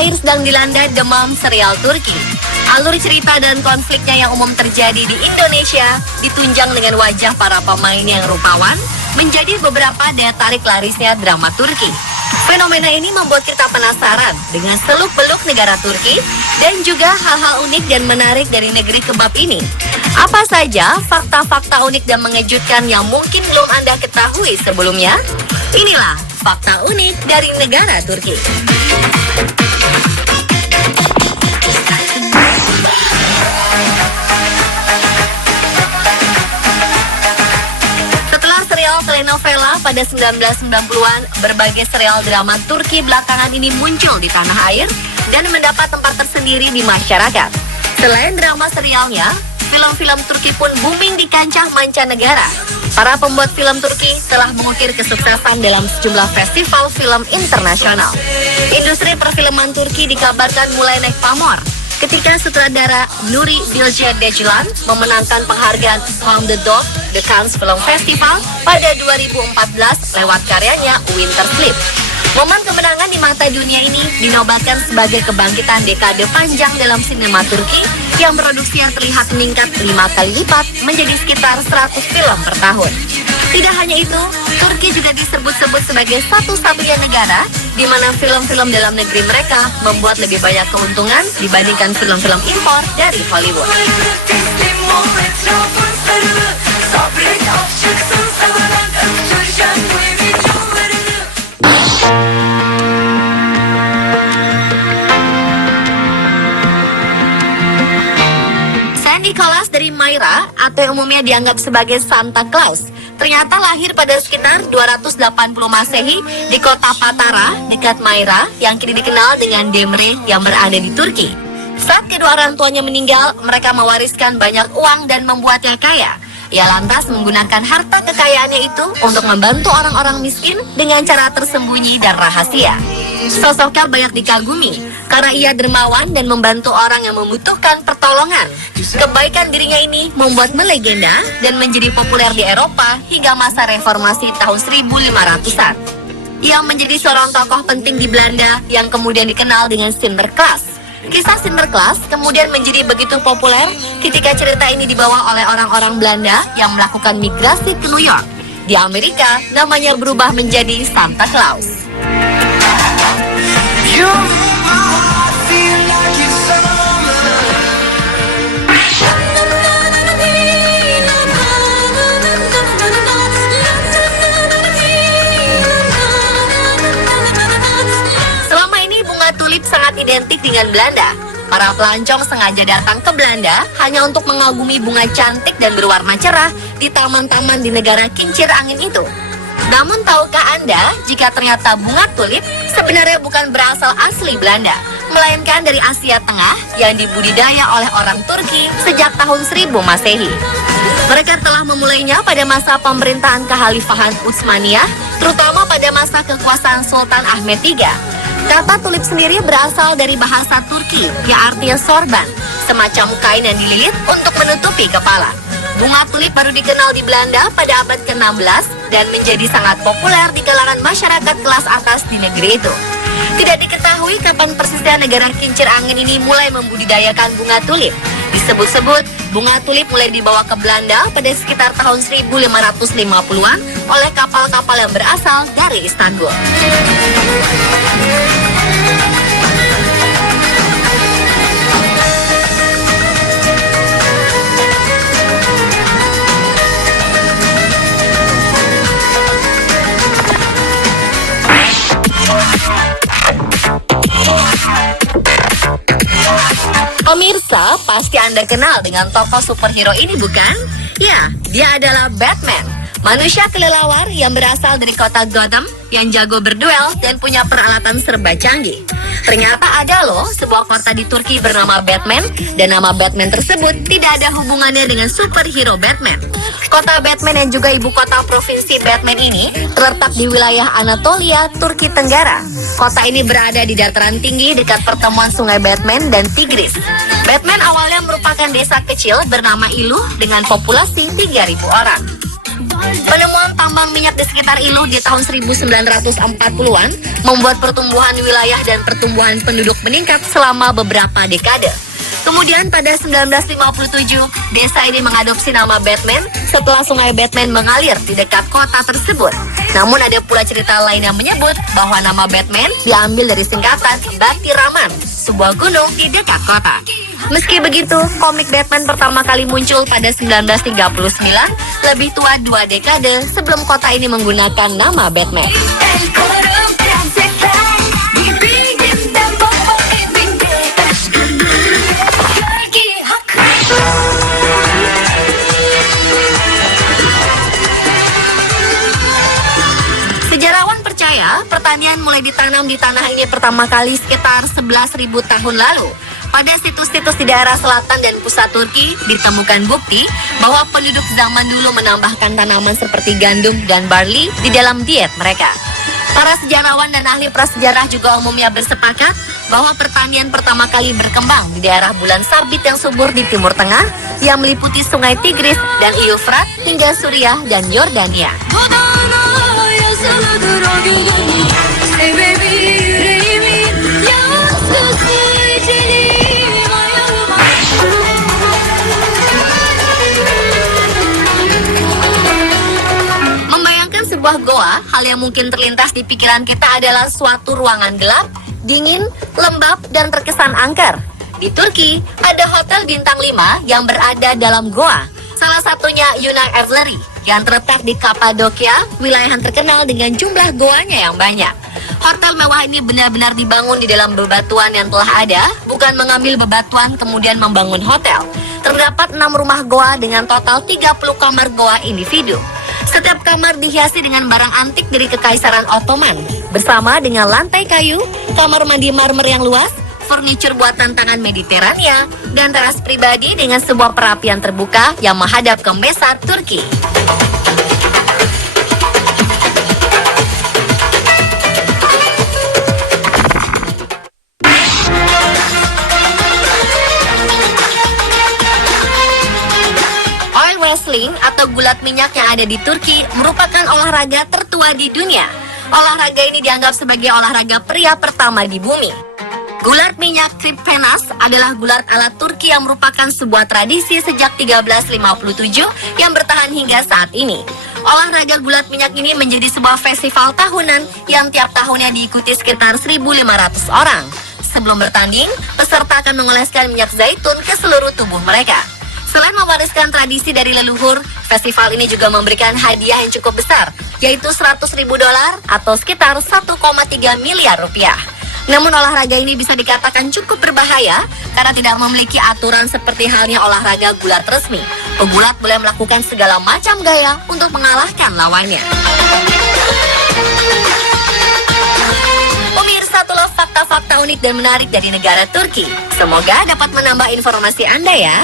air sedang dilanda demam serial Turki. Alur cerita dan konfliknya yang umum terjadi di Indonesia ditunjang dengan wajah para pemain yang rupawan menjadi beberapa daya tarik larisnya drama Turki. Fenomena ini membuat kita penasaran dengan seluk-beluk negara Turki dan juga hal-hal unik dan menarik dari negeri kebab ini. Apa saja fakta-fakta unik dan mengejutkan yang mungkin belum Anda ketahui sebelumnya? Inilah fakta unik dari negara Turki. Telenovela pada 1990-an, berbagai serial drama Turki belakangan ini muncul di tanah air dan mendapat tempat tersendiri di masyarakat. Selain drama serialnya, film-film Turki pun booming di kancah mancanegara. Para pembuat film Turki telah mengukir kesuksesan dalam sejumlah festival film internasional. Industri perfilman Turki dikabarkan mulai naik pamor ketika sutradara Nuri Bilge Ceylan memenangkan penghargaan Palme d'Or The Cannes Film Festival pada 2014 lewat karyanya Winter Sleep. Momen kemenangan di mata dunia ini dinobatkan sebagai kebangkitan dekade panjang dalam sinema Turki yang produksinya terlihat meningkat 5 kali lipat menjadi sekitar 100 film per tahun. Tidak hanya itu, Turki juga disebut-sebut sebagai satu-satunya negara di mana film-film dalam negeri mereka membuat lebih banyak keuntungan dibandingkan film-film impor dari Hollywood. Nicholas dari Myra, atau yang umumnya dianggap sebagai Santa Claus, ternyata lahir pada sekitar 280 Masehi di kota Patara, dekat Myra, yang kini dikenal dengan Demre yang berada di Turki. Saat kedua orang tuanya meninggal, mereka mewariskan banyak uang dan membuatnya kaya. Ia lantas menggunakan harta kekayaannya itu untuk membantu orang-orang miskin dengan cara tersembunyi dan rahasia. Sosoknya banyak dikagumi karena ia dermawan dan membantu orang yang membutuhkan pertolongan. Kebaikan dirinya ini membuat melegenda dan menjadi populer di Eropa hingga masa reformasi tahun 1500-an. Ia menjadi seorang tokoh penting di Belanda yang kemudian dikenal dengan Sinterklaas. Kisah Sinterklaas kemudian menjadi begitu populer ketika cerita ini dibawa oleh orang-orang Belanda yang melakukan migrasi ke New York. Di Amerika, namanya berubah menjadi Santa Claus. Tulip sangat identik dengan Belanda. Para pelancong sengaja datang ke Belanda hanya untuk mengagumi bunga cantik dan berwarna cerah di taman-taman di negara kincir angin itu. Namun tahukah Anda jika ternyata bunga tulip sebenarnya bukan berasal asli Belanda, melainkan dari Asia Tengah yang dibudidaya oleh orang Turki sejak tahun 1000 Masehi. Mereka telah memulainya pada masa pemerintahan Kekhalifahan Utsmaniyah, terutama pada masa kekuasaan Sultan Ahmed III. Kata tulip sendiri berasal dari bahasa Turki yang artinya sorban, semacam kain yang dililit untuk menutupi kepala. Bunga tulip baru dikenal di Belanda pada abad ke-16 dan menjadi sangat populer di kalangan masyarakat kelas atas di negeri itu. Tidak diketahui kapan persisnya negara kincir angin ini mulai membudidayakan bunga tulip. Disebut-sebut, bunga tulip mulai dibawa ke Belanda pada sekitar tahun 1550-an oleh kapal-kapal yang berasal dari Istanbul. Pemirsa, pasti Anda kenal dengan tokoh superhero ini bukan? Ya, dia adalah Batman. Manusia kelelawar yang berasal dari kota Gotham yang jago berduel dan punya peralatan serba canggih. Ternyata ada loh sebuah kota di Turki bernama Batman, dan nama Batman tersebut tidak ada hubungannya dengan superhero Batman. Kota Batman yang juga ibu kota provinsi Batman ini terletak di wilayah Anatolia, Turki Tenggara. Kota ini berada di dataran tinggi dekat pertemuan sungai Batman dan Tigris. Batman awalnya merupakan desa kecil bernama Iluh dengan populasi 3.000 orang. Penemuan tambang minyak di sekitar Iluh di tahun 1940-an membuat pertumbuhan wilayah dan pertumbuhan penduduk meningkat selama beberapa dekade. Kemudian pada 1957, desa ini mengadopsi nama Batman setelah sungai Batman mengalir di dekat kota tersebut. Namun ada pula cerita lain yang menyebut bahwa nama Batman diambil dari singkatan Batiraman, sebuah gunung di dekat kota. Meski begitu, komik Batman pertama kali muncul pada 1939, lebih tua 2 dekade sebelum kota ini menggunakan nama Batman. Sejarawan percaya pertanian mulai ditanam di tanah ini pertama kali sekitar 11.000 tahun lalu. Pada situs-situs di daerah selatan dan pusat Turki ditemukan bukti bahwa penduduk zaman dulu menambahkan tanaman seperti gandum dan barley di dalam diet mereka. Para sejarawan dan ahli prasejarah juga umumnya bersepakat bahwa pertanian pertama kali berkembang di daerah bulan sabit yang subur di Timur Tengah yang meliputi sungai Tigris dan Eufrat hingga Suriah dan Yordania. Membayangkan sebuah goa, hal yang mungkin terlintas di pikiran kita adalah suatu ruangan gelap, dingin, lembab, dan terkesan angker. Di Turki, ada hotel bintang 5 yang berada dalam goa. Salah satunya Yunan Evleri yang terletak di Kapadokia, wilayah yang terkenal dengan jumlah goanya yang banyak. Hotel mewah ini benar-benar dibangun di dalam bebatuan yang telah ada, bukan mengambil bebatuan kemudian membangun hotel. Terdapat 6 rumah goa dengan total 30 kamar goa individu. Setiap kamar dihiasi dengan barang antik dari Kekaisaran Ottoman, bersama dengan lantai kayu, kamar mandi marmer yang luas, furnitur buatan tangan Mediterania, dan teras pribadi dengan sebuah perapian terbuka yang menghadap ke Mezar Turki. Oil wrestling atau gulat minyak yang ada di Turki merupakan olahraga tertua di dunia. Olahraga ini dianggap sebagai olahraga pria pertama di bumi. Gulat minyak Trippenas adalah gulat ala Turki yang merupakan sebuah tradisi sejak 1357 yang bertahan hingga saat ini. Olahraga gulat minyak ini menjadi sebuah festival tahunan yang tiap tahunnya diikuti sekitar 1.500 orang. Sebelum bertanding, peserta akan mengoleskan minyak zaitun ke seluruh tubuh mereka. Selain mewariskan tradisi dari leluhur, festival ini juga memberikan hadiah yang cukup besar, yaitu $100.000 atau sekitar 1,3 miliar rupiah. Namun olahraga ini bisa dikatakan cukup berbahaya karena tidak memiliki aturan seperti halnya olahraga gulat resmi. Pegulat boleh melakukan segala macam gaya untuk mengalahkan lawannya. Pemirsa, itulah fakta-fakta unik dan menarik dari negara Turki. Semoga dapat menambah informasi Anda ya.